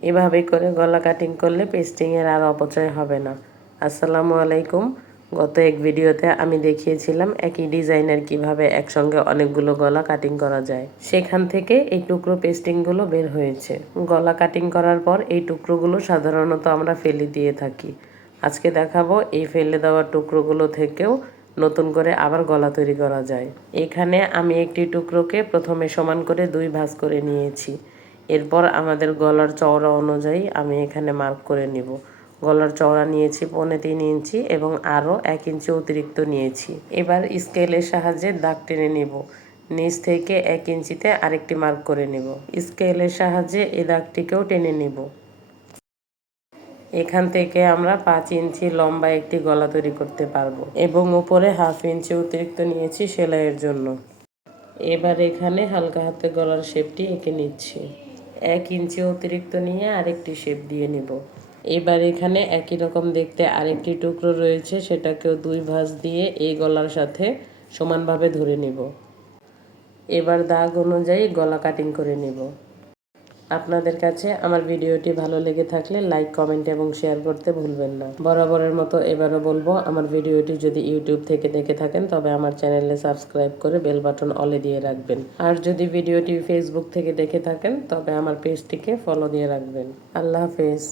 এভাবে করে গলা কাটিং করলে পেস্টিংয়ের আর অপচয় হবে না। আসসালামু আলাইকুম। গত এক ভিডিওতে আমি দেখিয়েছিলাম একই ডিজাইনের কিভাবে একসঙ্গে অনেকগুলো গলা কাটিং করা যায়। সেখান থেকে এই টুকরো পেস্টিংগুলো বের হয়েছে। গলা কাটিং করার পর এই টুকরোগুলো সাধারণত আমরা ফেলে দিয়ে থাকি। আজকে দেখাবো এই ফেলে দেওয়া টুকরোগুলো থেকেও নতুন করে আবার গলা তৈরি করা যায়। এখানে আমি একটি টুকরোকে প্রথমে সমান করে 2 ভাঁজ করে নিয়েছি। এরপর আমাদের গলার চওড়া অনুযায়ী আমি এখানে মার্ক করে নিব। গলার চওড়া নিয়েছি 3.25 ইঞ্চি এবং আরও 1 ইঞ্চি অতিরিক্ত নিয়েছি। এবার স্কেলের সাহায্যে দাগ টেনে নিব। নিচ থেকে 1 ইঞ্চিতে আরেকটি মার্ক করে নিব। স্কেলের সাহায্যে এই দাগটিকেও টেনে নিব। এখান থেকে আমরা 5 ইঞ্চি লম্বা একটি গলা তৈরি করতে পারবো এবং উপরে 1/2 ইঞ্চি অতিরিক্ত নিয়েছি সেলাইয়ের জন্য। এবার এখানে হালকা হাতে গলার শেপটি এঁকে নিচ্ছি। 1 ইঞ্চি অতিরিক্ত নিয়ে আরেকটি শেপ দিয়ে নিব। এবার এখানে একই রকম দেখতে আরেকটি টুকরো রয়েছে, সেটাকেও 2 ভাঁজ দিয়ে এই গলার সাথে সমানভাবে ধরে নিব। এবার দাগ অনুযায়ী গলা কাটিং করে নিব। আপনাদের কাছে আমার ভিডিওটি ভালো লেগে থাকলে লাইক, কমেন্ট এবং শেয়ার করতে ভুলবেন না। বরাবরের মতো এবারও বলবো, আমার ভিডিওটি যদি ইউটিউব থেকে দেখে থাকেন তবে আমার চ্যানেলে সাবস্ক্রাইব করে বেল বাটন অলে দিয়ে রাখবেন। আর যদি ভিডিওটি ফেসবুক থেকে দেখে থাকেন তবে আমার পেজটিকে ফলো দিয়ে রাখবেন। আল্লাহ হাফেজ।